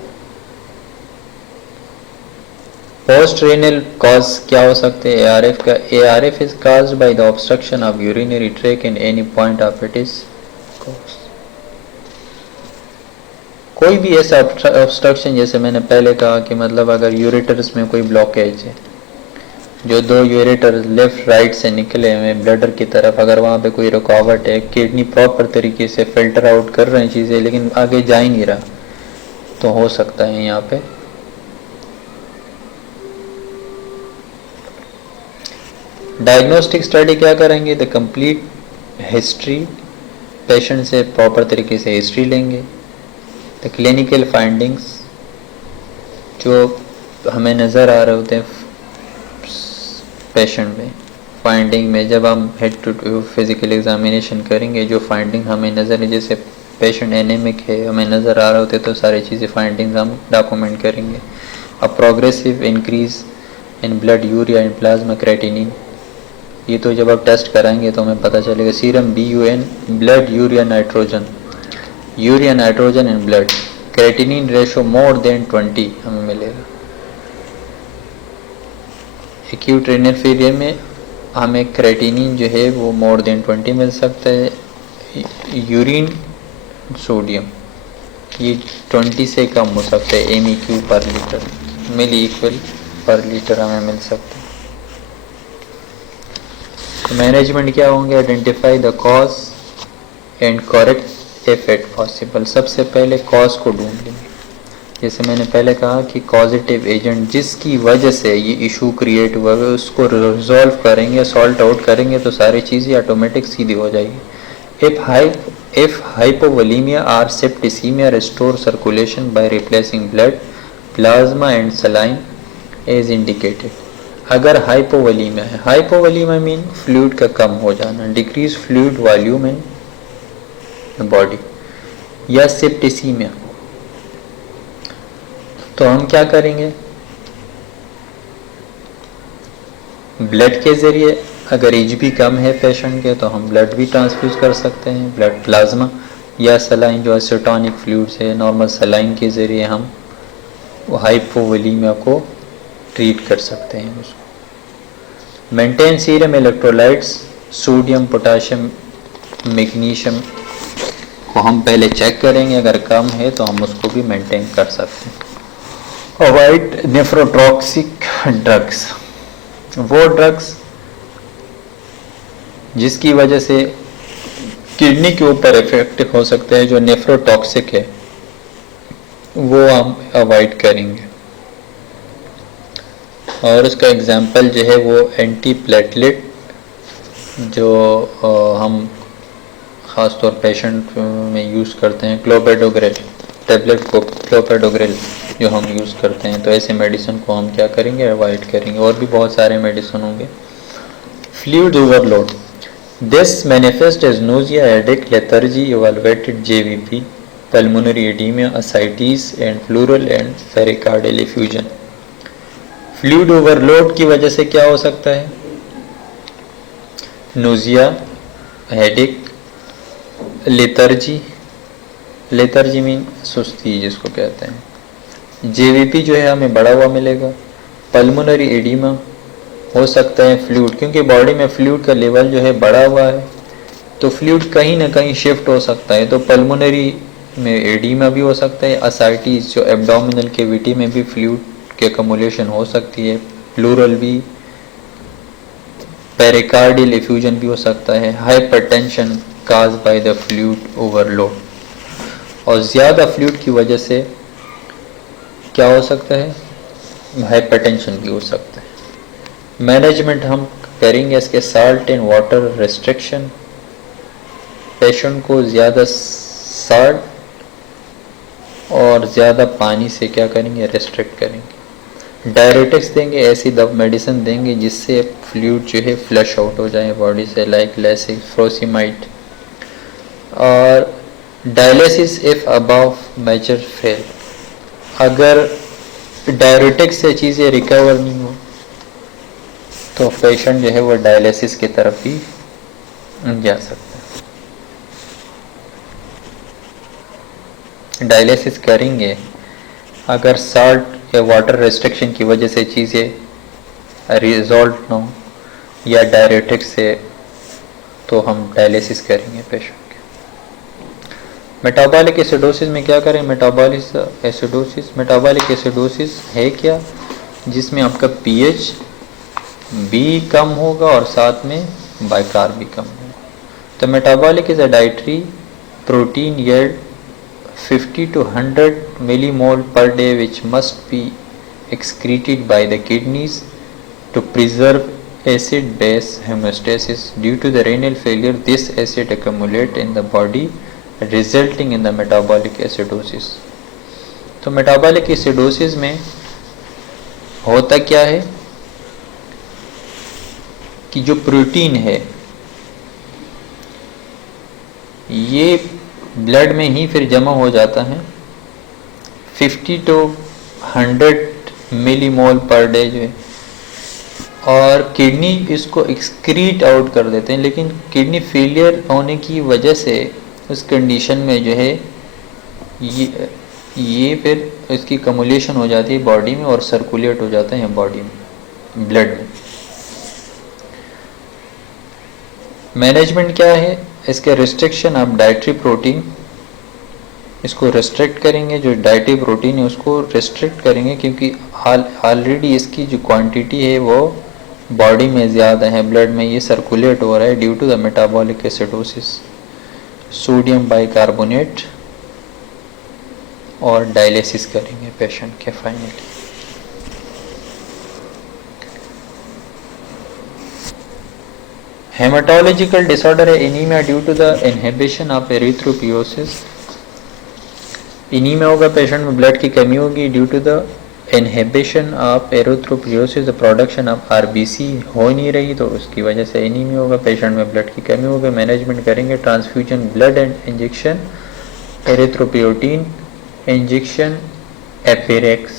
पोस्ट रेनल कॉज क्या हो सकते हैं ARF का? ARF is caused by the obstruction of urinary track in any point of it is cause. कोई भी ऐसा ऑब्स्ट्रक्शन, जैसे मैंने पहले कहा कि मतलब अगर यूरेटर्स में कोई ब्लॉकेज है, जो दो यूरेटर लेफ्ट राइट से निकले हुए ब्लडर की तरफ, अगर वहाँ पे कोई रुकावट है, किडनी प्रॉपर तरीके से फिल्टर आउट कर रहे हैं चीज़ें लेकिन आगे जा ही नहीं रहा, तो हो सकता है यहाँ पे डायग्नोस्टिक स्टडी क्या करेंगे? द कंप्लीट हिस्ट्री, पेशेंट से प्रॉपर तरीके से हिस्ट्री लेंगे। द क्लिनिकल फाइंडिंग्स, जो हमें नज़र आ रहे होते हैं पेशेंट में, फाइंडिंग में जब हम हेड टू फिजिकल एग्जामिनेशन करेंगे, जो फाइंडिंग हमें नज़र है, जैसे पेशेंट एनेमिक है हमें नज़र आ रहे होते, तो सारी चीज़ें फाइंडिंग्स हम डॉक्यूमेंट करेंगे। A progressive increase in blood urea and plasma creatinine, ये तो जब आप टेस्ट कराएंगे तो हमें पता चलेगा। Serum BUN, blood urea nitrogen in blood, creatinine ratio more than 20 हमें मिलेगा। एक्यूट रेनल फेलियर में हमें क्रेटिनिन जो है वो मोर देन 20 मिल सकता है। यूरिन सोडियम ये 20 से कम हो सकता है, MEQ पर लीटर, मिली इक्वल पर लीटर हमें मिल सकता है। तो मैनेजमेंट क्या होंगे? Identify the cause and correct if it possible. सबसे पहले कॉज को ढूंढ लेंगे। जैसे मैंने पहले कहा कि पॉजिटिव एजेंट जिसकी वजह से ये इशू क्रिएट हुआ है उसको रिजॉल्व करेंगे, सॉल्ट आउट करेंगे, तो सारी चीज़ें ऑटोमेटिक सीधी हो जाएगी। इफ हाइपोवोलीमिया और septicaemia restore circulation by replacing blood, plasma and saline as indicated. अगर हाइपोवोलीमिया है, हाइपोवोलीमिया मीन फ्लूइड का कम हो जाना, decrease fluid volume in body, या सेप्टिसीमिया, तो हम क्या करेंगे? ब्लड के ज़रिए, अगर एज भी कम है पेशेंट के तो हम ब्लड भी ट्रांसफ्यूज कर सकते हैं, ब्लड प्लाज्मा, या सलाइन जो एसिटोनिक फ्लूइड्स है, नॉर्मल सलाइन के ज़रिए हम हाइपोवोलीमिया को ट्रीट कर सकते हैं उसको। Maintain serum electrolytes, sodium, potassium, magnesium को हम पहले चेक करेंगे, अगर कम है तो हम उसको भी मेंटेन कर सकते हैं। अवॉइड नेफ्रोटॉक्सिक ड्रग्स, वो ड्रग्स जिसकी वजह से किडनी के ऊपर इफेक्ट हो सकता है, जो नेफ्रोटॉक्सिक है वो हम अवॉइड करेंगे। और उसका एग्जांपल जो है वो एंटी प्लेटलेट, जो हम ख़ास तौर पेशेंट में यूज़ करते हैं, क्लोपेडोग्रेल टैबलेट को, क्लोपेडोग्रेल जो हम यूज़ करते हैं, तो ऐसे मेडिसिन को हम क्या करेंगे? अवॉइड करेंगे। और भी बहुत सारे मेडिसिन होंगे। Fluid overload, this manifest as nausea, headache, lethargy, evaluated JVP, pulmonary oedema, ascites and pleural and pericardial effusion. Fluid overload की वजह से क्या हो सकता है? Nausea, headache, lethargy, lethargy mean सुस्ती जिसको कहते हैं। जेवीपी जो है हमें बढ़ा हुआ मिलेगा। पल्मोनरी एडिमा हो सकता है फ्लूइड, क्योंकि बॉडी में फ्लूइड का लेवल जो है बढ़ा हुआ है तो फ्लूइड कहीं ना कहीं शिफ्ट हो सकता है, तो पल्मोनरी में एडिमा भी हो सकता है। असाइटिस जो एब्डोमिनल कैविटी में भी फ्लूइड की एकमुलेशन हो सकती है। प्लूरल भी, पेरिकार्डियल इफ्यूजन भी हो सकता है। Hypertension cause by the fluid overload, और ज़्यादा फ्लूइड की वजह से क्या हो सकता है? हाइपरटेंशन भी हो सकता है। मैनेजमेंट हम करेंगे इसके salt and water restriction, patient को ज़्यादा साल्ट और ज़्यादा पानी से क्या करेंगे? रेस्ट्रिक्ट करेंगे। डायरेटिक्स देंगे, ऐसी मेडिसिन देंगे जिससे फ्लूइड जो है फ्लश आउट हो जाए बॉडी से, लाइक लैसिक, फ्रोसिमाइड। और dialysis if above major fail, अगर डायरेटिक्स से चीज़ें रिकवर नहीं हो तो पेशेंट जो है वो डायलिसिस की तरफ ही जा सकता है। डायलिसिस करेंगे अगर साल्ट या वाटर रेस्ट्रिक्शन की वजह से चीज़ें रिजॉल्व ना हो या डायरेटिक्स से, तो हम डायलिसिस करेंगे पेशेंट के। मेटाबॉलिक एसिडोसिस में क्या करें? मेटाबॉलिक एसिडोसिस है क्या? जिसमें आपका पीएच भी कम होगा और साथ में बाइकार भी कम होगा। तो metabolic is a dietary protein yield 50 to 100 millimole per day which must be excreted by the kidneys to preserve acid base homeostasis. Due to the renal failure, this acid accumulate in the body resulting in the metabolic acidosis. तो metabolic acidosis में होता क्या है कि जो प्रोटीन है ये ब्लड में ही फिर जमा हो जाता है। 50 to 100 मिलीमोल पर डे जो है, और किडनी इसको एक्सक्रीट आउट कर देते हैं। लेकिन किडनी फेलियर होने की वजह से उस कंडीशन में जो है ये फिर इसकी कमुलेशन हो जाती है बॉडी में और सर्कुलेट हो जाते हैं बॉडी में, ब्लड में। मैनेजमेंट क्या है इसके? रिस्ट्रिक्शन, आप डाइटरी प्रोटीन इसको रेस्ट्रिक्ट करेंगे, जो डाइटरी प्रोटीन है उसको रेस्ट्रिक्ट करेंगे, क्योंकि ऑलरेडी इसकी जो क्वांटिटी है वो बॉडी में ज़्यादा है, ब्लड में ये सर्कुलेट हो रहा है due to the metabolic acidosis. Sodium bicarbonate और डायलिसिस करेंगे पेशेंट के फाइनली। हेमाटोलॉजिकल डिसऑर्डर है anaemia due to the inhibition of erythropoiesis. Anaemia होगा, पेशेंट में ब्लड की कमी होगी due to the inhibition of erythropoiesis, the production of RBC हो नहीं रही तो उसकी वजह से एनीमिया होगा, पेशेंट में ब्लड की कमी होगी। मैनेजमेंट करेंगे transfusion blood and injection, erythropoietin injection, एपिरेक्स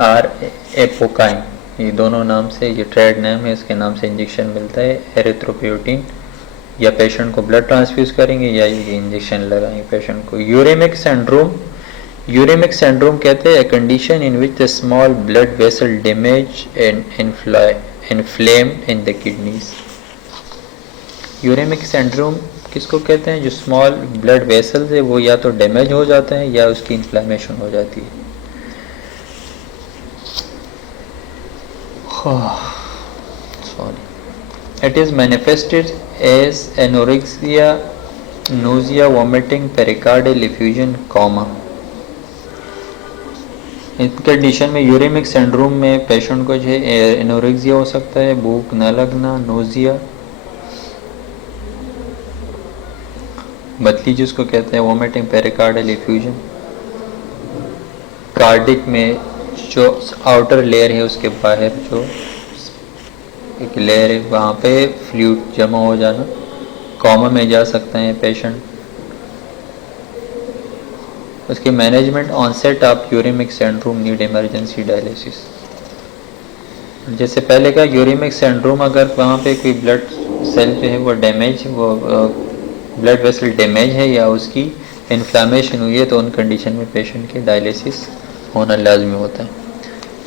और एपोकाइन, ये दोनों नाम से, ये ट्रेड नेम है, इसके नाम से इंजेक्शन मिलता है। एरिथ्रोपोइटिन या पेशेंट को ब्लड ट्रांसफ्यूज करेंगे या ये इंजेक्शन लगाएंगे पेशेंट को। यूरेमिक सिंड्रोम, यूरेमिक सिंड्रोम कहते हैं condition in which the small blood vessel damage and inflamed in the kidneys. Uraemic syndrome किसको कहते हैं? जो स्मॉल ब्लड वेसल्स है वो या तो डैमेज हो जाते हैं या उसकी इन्फ्लेमेशन हो जाती है। Sorry. It is manifested as anorexia, nausea, vomiting, pericardial effusion, coma. इस कंडीशन में यूरेमिक सिंड्रोम में पेशेंट को जो है एनोरेक्सिया हो सकता है, भूख न लगना, नोजिया, बदली जिसको कहते हैं, वोमिटिंग, पेरिकार्डियल इफ्यूजन। कार्डिक में जो आउटर लेयर है उसके बाहर जो एक लेयर है वहाँ पे फ्लूइड जमा हो जाना, कोमा में जा सकते हैं पेशेंट। उसके management, onset of uraemic syndrome need emergency dialysis. जैसे पहले का यूरेमिक सिंड्रोम, अगर वहाँ पे कोई ब्लड सेल जो है वो डैमेज, वो ब्लड वेसल डैमेज है या उसकी इन्फ्लामेशन हुई है, तो उन कंडीशन में पेशेंट के डायलिसिस होना लाजमी होता है।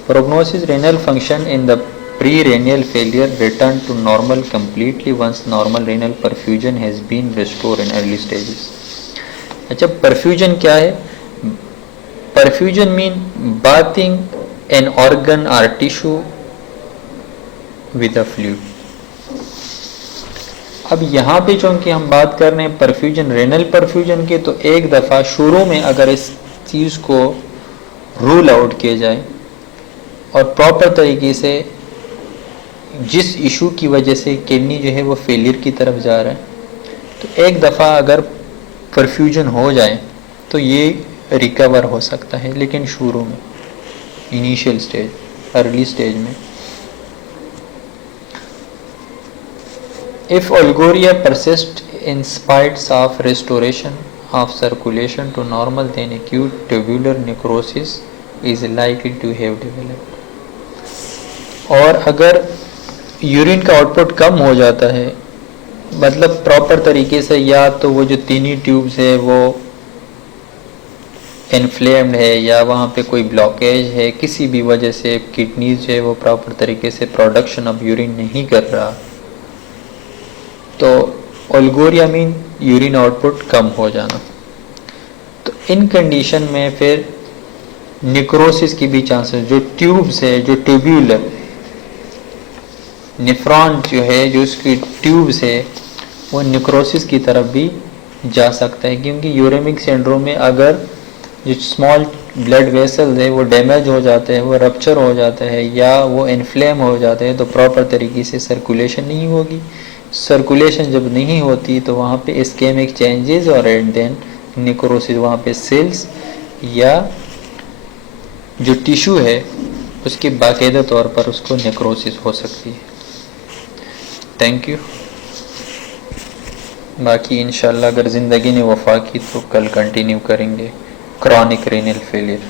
Prognosis, renal function in the prerenal failure return to normal completely once normal renal perfusion has been restore in early stages. अच्छा, परफ्यूजन क्या है? Perfusion mean bathing an organ और टिश्यू विद अ फ्लूइड। अब यहाँ पे चूँकि हम बात कर रहे हैं परफ्यूजन, रेनल परफ्यूजन के, तो एक दफ़ा शुरू में अगर इस चीज़ को रूल आउट किया जाए और प्रॉपर तरीके से, जिस इशू की वजह से किडनी जो है वो फेलियर की तरफ जा रहा है, तो एक दफ़ा अगर परफ्यूजन हो जाए तो ये रिकवर हो सकता है, लेकिन शुरू में, इनिशियल स्टेज, अर्ली स्टेज में। If oliguria persists in spite of restoration of circulation to normal, then acute tubular necrosis is likely to have developed. और अगर यूरिन का आउटपुट कम हो जाता है, मतलब प्रॉपर तरीके से, या तो वो जो तीनी ट्यूब्स है वो इन्फ्लेम्ड है, या वहाँ पे कोई ब्लॉकेज है, किसी भी वजह से किडनीज है वो प्रॉपर तरीके से प्रोडक्शन ऑफ यूरिन नहीं कर रहा, तो ओलिगोरिया मीन यूरिन आउटपुट कम हो जाना। तो इन कंडीशन में फिर निक्रोसिस की भी चांसेस, जो ट्यूब्स है, जो ट्यूब्यूलर नेफ्रॉन जो है, जो उसकी ट्यूब्स है, वो निक्रोसिस की तरफ भी जा सकता है, क्योंकि यूरेमिक सिंड्रोम में अगर जो स्मॉल ब्लड वेसल्स है वो डैमेज हो जाते हैं, वो रप्चर हो जाता है या वो इन्फ्लेम हो जाते हैं, तो प्रॉपर तरीके से सर्कुलेशन नहीं होगी। सर्कुलेशन जब नहीं होती तो वहाँ पे इस्केमिक चेंजेस और एंड देन निक्रोसिस, वहाँ पे सेल्स या जो टिश्यू है उसकी बाकायदा तौर पर उसको निक्रोसिस हो सकती है। Thank you. बाकी इंशाल्लाह अगर ज़िंदगी ने वफा की तो कल कंटिन्यू करेंगे क्रॉनिक रेनल फेलियर।